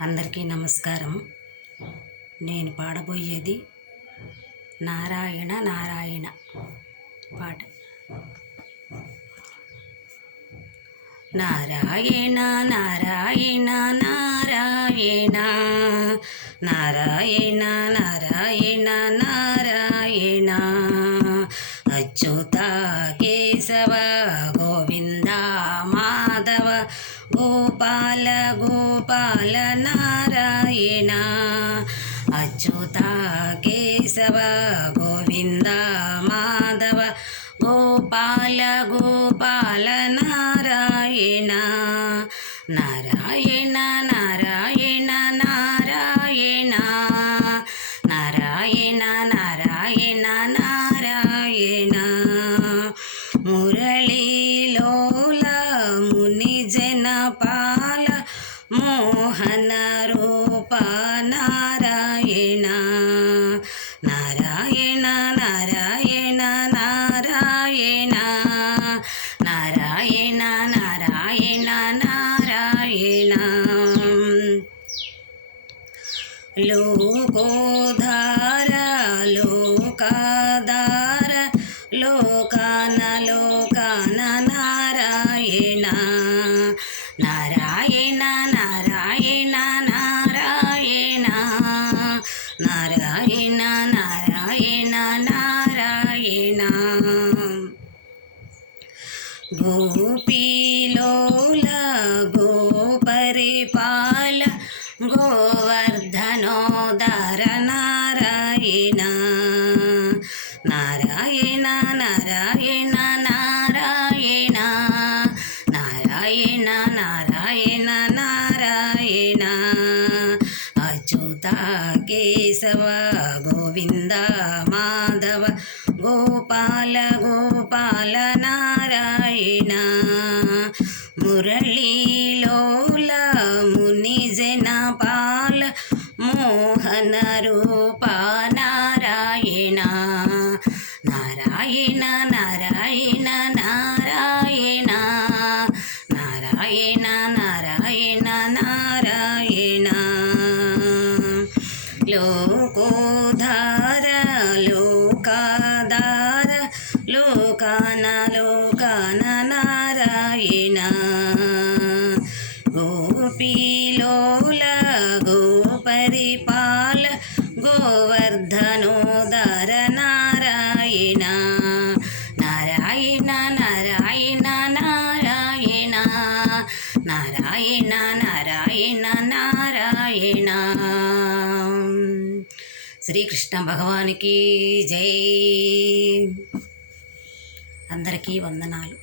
అందరికీ నమస్కారం. నేను పాడబోయేది నారాయణ నారాయణ పాట. నారాయణ నారాయణ నారాయణ నారాయణ నారాయణ నారాయణ అచ్యుత కేశవ గోవింద మాధవ గోపాల గోపాల నారాయణ అచ్యుత కేశవ గోవింద మాధవ గోపాల గోపాల నారాయణ నారాయణ నారాయణ నారాయణ నారాయణ నారాయణ నారాయణ మురళీలోల ముని జనపాల మోహన రూప నారాయణ నారాయణ నారాయణ నారాయణ నారాయణ నారాయణ నారాయణ లోకోధార లోకాధార లోకాన లోకాన నారాయణ నారాయణ నారాయణ నారాయణ నారాయణ నారాయణ నారాయణ గోపీలోల గోపరిపాల గోవర్ధనోదర నారాయణ నారాయణ నారాయణ నారాయణ నారాయణ నారాయణ నారాయణ అచ్యుత కేశవ గోవింద మాధవ గోపాల గోపాల నారాయణ మురళీలోల ముని జనపాల మోహన రూప నారాయణ నారాయణ నారాయణ నారాయణ నారాయణ నారాయణ నారాయణ లోకోధార లోకాధార లోకాన లోకాన నారాయణ గోపీలోల గోపరిపాల గోవర్ధనోదర నారాయణ నారాయణ నారాయణ నారాయణ నారాయణ నారాయణ నారాయణ. శ్రీకృష్ణ భగవానికి జై. అందరికీ వందనాలు.